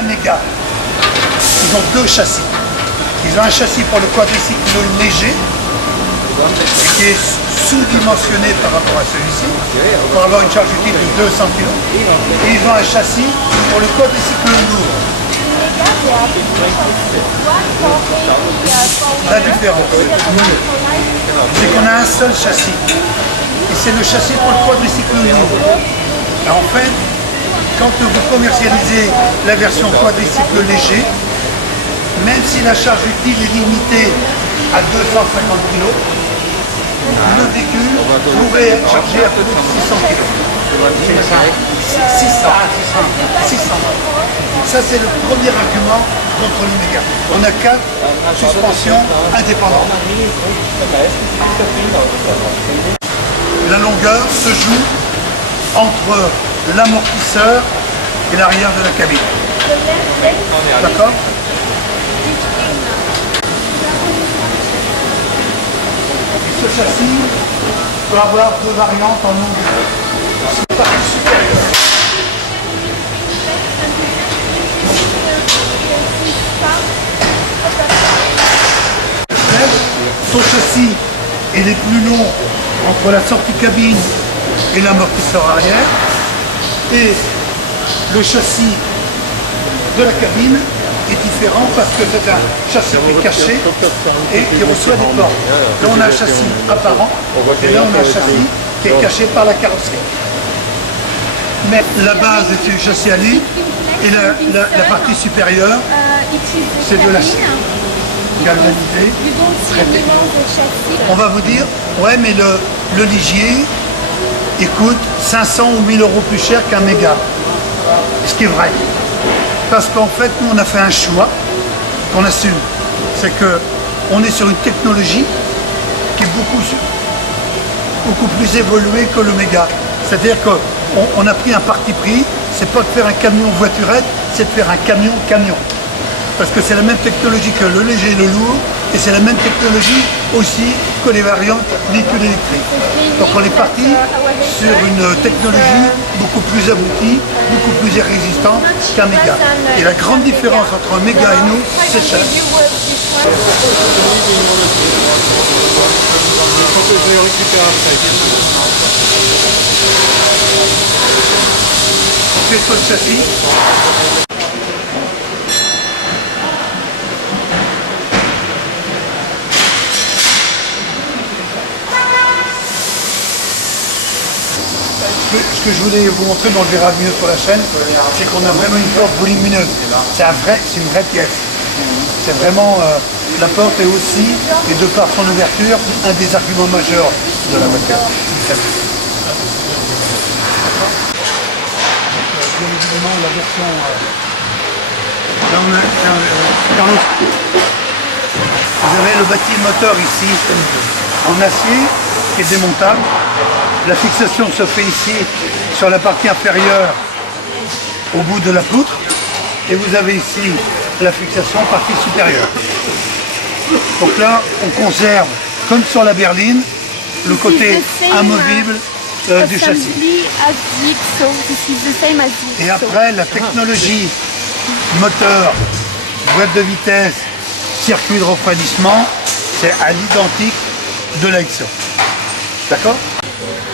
un méga. Ils ont deux châssis. Ils ont un châssis pour le quadricycle léger, qui est sous-dimensionné par rapport à celui-ci, pour avoir une charge utile de 200 kg. Et ils ont un châssis pour le quadricycle lourd. La différence, c'est qu'on a un seul châssis. Et c'est le châssis pour le quadricycle lourd. Et en fait, quand vous commercialisez la version quadricycle léger, même si la charge utile est limitée à 250 kg, le véhicule pourrait être chargé à peu près 600 kg. 600. Ça, c'est le premier argument contre l'Omega. On a 4 suspensions indépendantes. La longueur se joue entre l'amortisseur et l'arrière de la cabine. D'accord? Ce châssis peut avoir deux variantes en longueur. C'est la partie supérieure. Son châssis est les plus long entre la sortie cabine et l'amortisseur arrière. Et le châssis de la cabine est différent parce que c'est un châssis qui est caché et qui reçoit des portes. Là on a un châssis apparent et là on a un châssis qui est caché par la carrosserie. Mais la base est du châssis à lit et la partie supérieure c'est de l'acier galvanisé. On va vous dire, ouais mais le ligier il coûte 500 ou 1000 euros plus cher qu'un méga. Ce qui est vrai. Parce qu'en fait, nous, on a fait un choix qu'on assume. C'est qu'on est sur une technologie qui est beaucoup plus évoluée que l'Omega. C'est-à-dire qu'on a pris un parti pris, c'est pas de faire un camion voiturette, c'est de faire un camion-camion. Parce que c'est la même technologie que le léger et le lourd, et c'est la même technologie aussi que les variantes véhicules électriques. Donc on est parti sur une technologie beaucoup plus aboutie, beaucoup plus résistante qu'un méga. Et la grande différence entre un méga et nous, c'est ça. On fait sur le châssis. Ce que je voulais vous montrer, mais on le verra mieux sur la chaîne, c'est qu'on a vraiment une porte volumineuse. C'est une vraie pièce. C'est vraiment, la porte est aussi, et de par son ouverture, un des arguments majeurs de la voiture. Bien évidemment, la version... là, on a vous avez le bâti moteur ici, en acier, qui est démontable. La fixation se fait ici sur la partie inférieure au bout de la poutre et vous avez ici la fixation partie supérieure. Donc là on conserve comme sur la berline le côté amovible du châssis. Et après la technologie moteur, boîte de vitesse, circuit de refroidissement, c'est à l'identique de la XO. D'accord?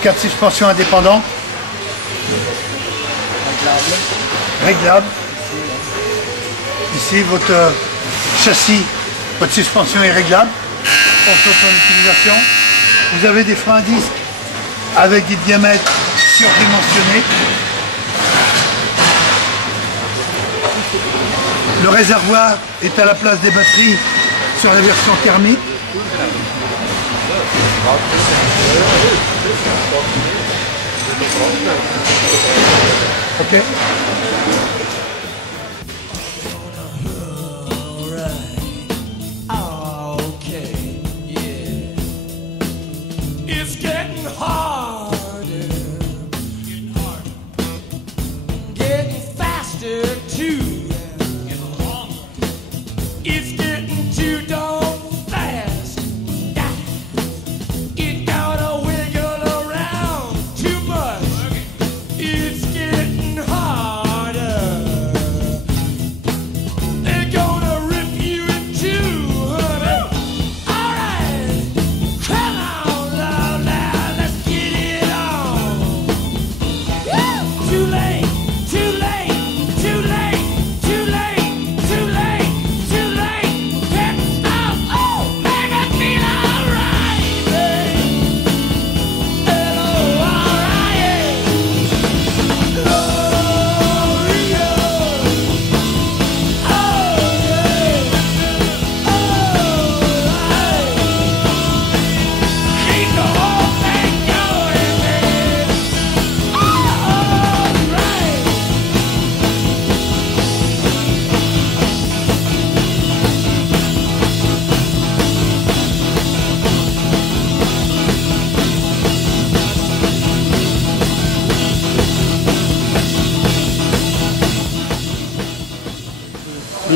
4 suspensions indépendantes, réglable. Ici, votre châssis, votre suspension est réglable en fonction de l'utilisation. Vous avez des freins à disque avec des diamètres surdimensionnés. Le réservoir est à la place des batteries sur la version thermique. Ok.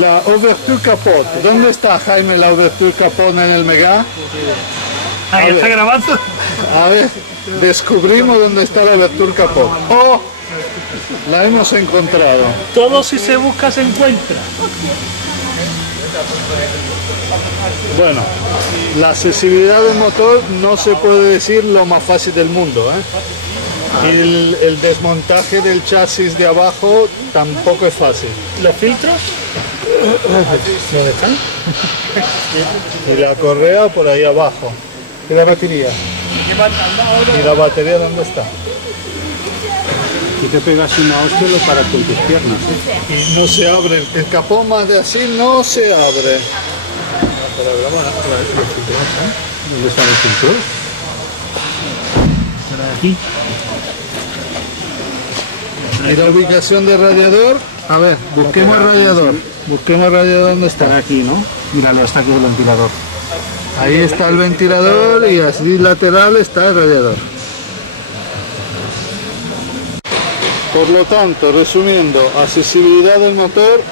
La ouverture capot. ¿Dónde está, Jaime, la ouverture capot en el Megane? Ahí está grabando. A ver, descubrimos dónde está la ouverture capot. ¡Oh! La hemos encontrado. Todo si se busca se encuentra. Bueno, la accesibilidad del motor no se puede decir lo más fácil del mundo, ¿eh? Y el desmontaje del chasis de abajo tampoco es fácil. ¿Los filtros? ¿Dónde están? Y la correa por ahí abajo. ¿Y la batería? ¿Y la batería dónde está? Y te pegas una hostia para con tus piernas, ¿eh? Y no se abre, el capó más de así no se abre. ¿Dónde están los filtros? Por aquí. ¿Y la ubicación del radiador? A ver, busquemos el radiador. Busquemos el radiador dónde está. Estará aquí, ¿no? Míralo, está aquí el ventilador. Ahí está el ventilador y así lateral está el radiador. Por lo tanto, resumiendo, accesibilidad del motor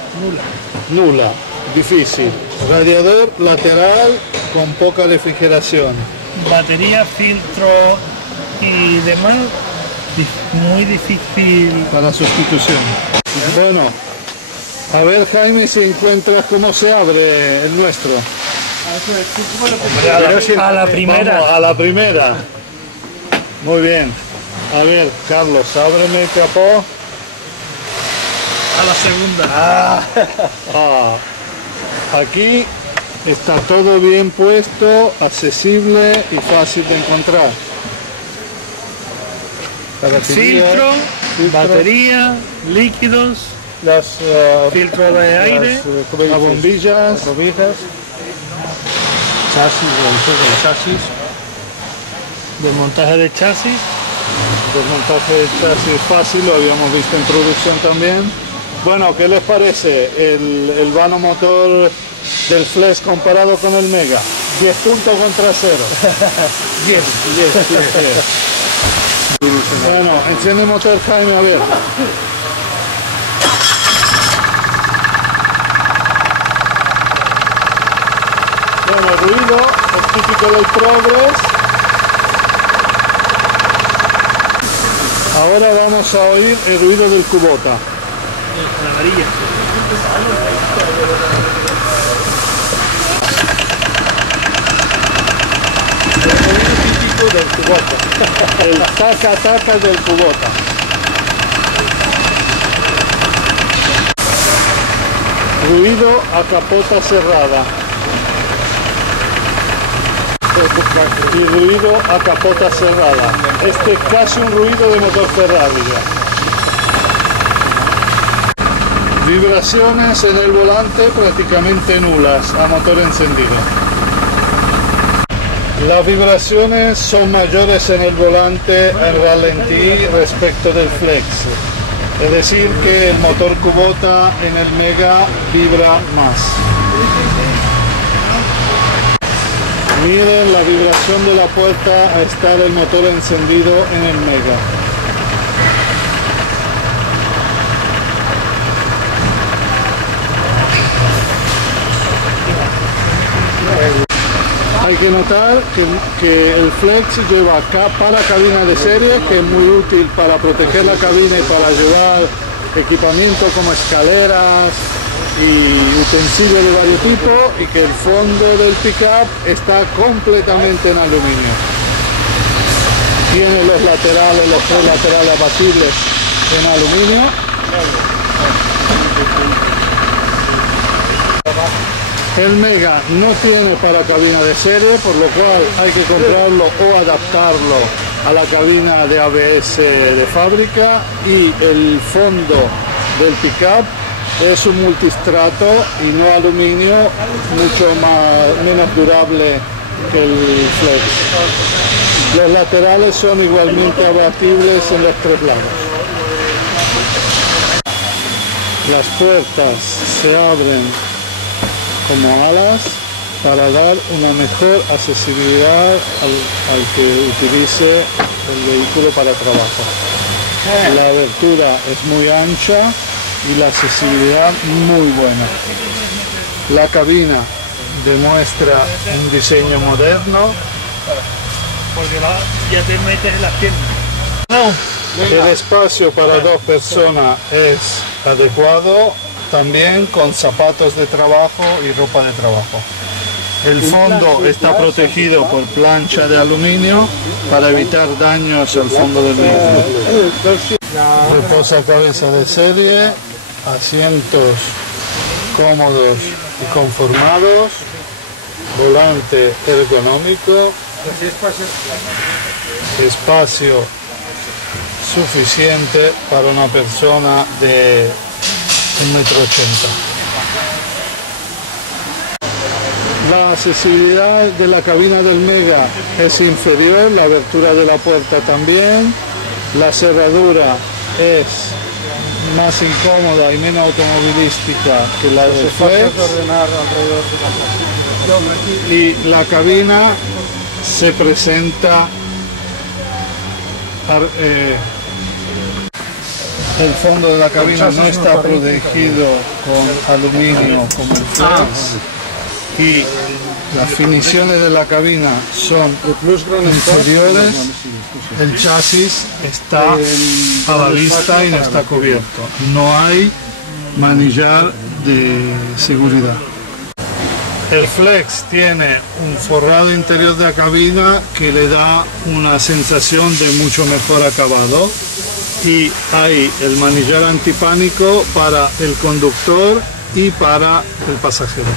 nula, difícil. Radiador lateral con poca refrigeración. Batería, filtro y demás, muy difícil. Para sustitución. Bueno, a ver, Jaime, si encuentras cómo se abre el nuestro. A la primera. Vamos, a la primera. Muy bien. A ver, Carlos, ábreme el capó. A la segunda. Aquí está todo bien puesto, accesible y fácil de encontrar. Filtro, batería, líquidos, filtro de aire, las bombillas, chasis, desmontaje de chasis. desmontaje de chasis fácil, lo habíamos visto en producción también. Bueno, ¿qué les parece el vano motor del Flex comparado con el Mega? 10 puntos contra 0. 10. Bueno, enciende el motor, Jaime, a ver. Bueno, el ruido es típico del Progress. Ahora vamos a oír el ruido del Kubota. La varilla. El ruido típico del Kubota. El taca-taca del Kubota. Ruido a capota cerrada. Y ruido a capota cerrada. Este es casi un ruido de motor Ferrari ya. Vibraciones en el volante prácticamente nulas a motor encendido. Las vibraciones son mayores en el volante al ralentí respecto del Flex. Es decir que el motor Kubota en el Mega vibra más. Miren la vibración de la puerta a estar el motor encendido en el Mega. Hay que notar que el Flex lleva para cabina de serie, que es muy útil para proteger la cabina y para llevar equipamiento como escaleras y utensilios de varios tipos, y que el fondo del pickup está completamente en aluminio. Tiene los laterales, los tres laterales abatibles en aluminio. El Mega no tiene para cabina de serie, por lo cual hay que comprarlo o adaptarlo a la cabina de ABS de fábrica, y el fondo del pickup es un multistrato y no aluminio, menos durable que el Flex. Los laterales son igualmente abatibles en los tres lados. Las puertas se abren como alas para dar una mejor accesibilidad al que utilice el vehículo para trabajo. La abertura es muy ancha y la accesibilidad muy buena. La cabina demuestra un diseño moderno. Porque ya te metes en las piernas. El espacio para 2 personas es adecuado, también con zapatos de trabajo y ropa de trabajo. El fondo está protegido por plancha de aluminio para evitar daños al fondo del vehículo. Reposacabezas de serie, asientos cómodos y conformados, volante ergonómico, espacio suficiente para una persona de 1,80 m. La accesibilidad de la cabina del Mega es inferior, la abertura de la puerta también, la cerradura es más incómoda y menos automovilística que la del Flex, y la cabina se presenta el fondo de la cabina no está protegido con aluminio como el Flex, y las finiciones de la cabina son inferiores. El chasis está a la vista y no está cubierto. No hay manillar de seguridad. El Flex tiene un forrado interior de la cabina que le da una sensación de mucho mejor acabado, y hay el manillar antipánico para el conductor y para el pasajero.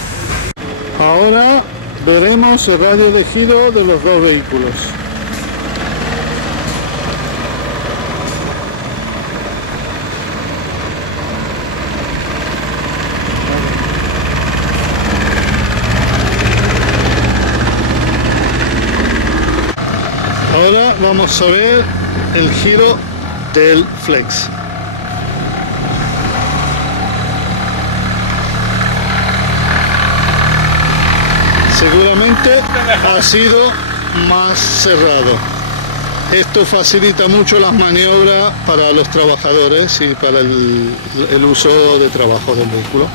Ahora veremos el radio de giro de los 2 vehículos. Ahora vamos a ver el giro del Flex. Seguramente ha sido más cerrado. Esto facilita mucho las maniobras para los trabajadores y para el uso de trabajo del vehículo.